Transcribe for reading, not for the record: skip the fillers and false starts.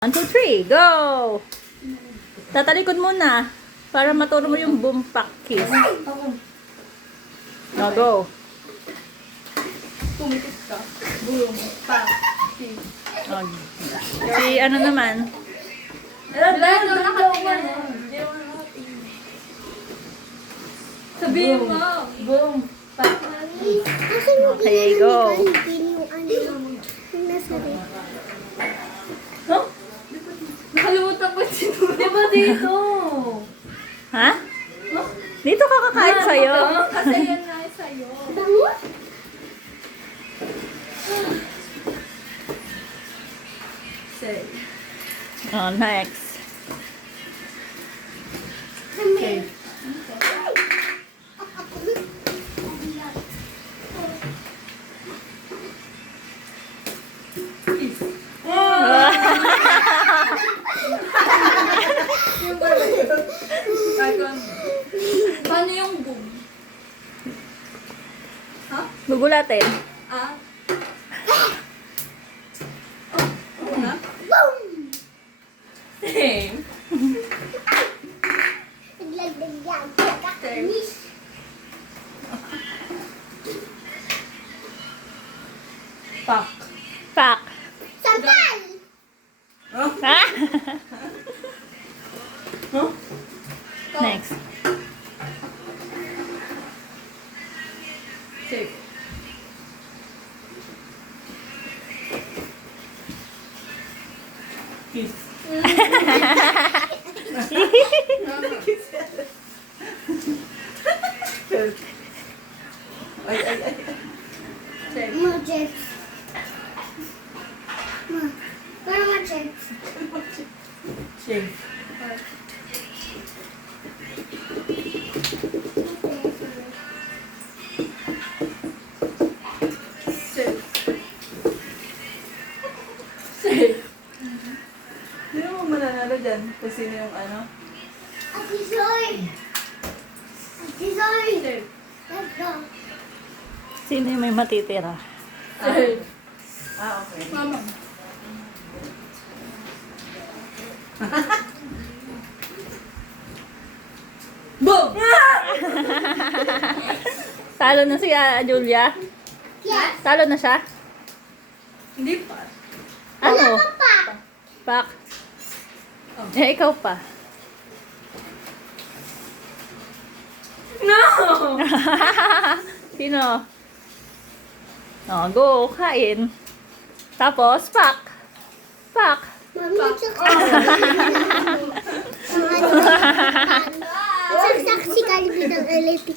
1, 2, 3, go! Tatalikod muna para maturo mo yung bumpak kiss. No, go. Tumikit ka. Boom. Pa. Kiss. Oh. Si ano naman? Sabihin mo. Boom. Pa. Okay, go. Huh? Nakalimutan ko sinunod. Di ba dito? Ha? Dito ka kakain sa'yo. Kasi yan na sa'yo. Say. Oh, next. Say. Kiss. Paano yung boom? Ha? Gugulatin. Ah? Oh, na? Same. Pak. Pak. Huh? Ha? Huh? Next. Safe. Kiss. Ay. Safe. Safe. Safe. Safe. Sino mo mananalo dyan? Kung sino yung ano? Safe. Sino yung may matitira? Safe. Okay. Mama. Boom! Talo na si Julia? Talo na siya? Hindi pa. Ano? Pak. Eh, ikaw pa. No! Sino? Oh, go. Kain. Tapos, pak. Pak. Saksak si Calvin ng Olympic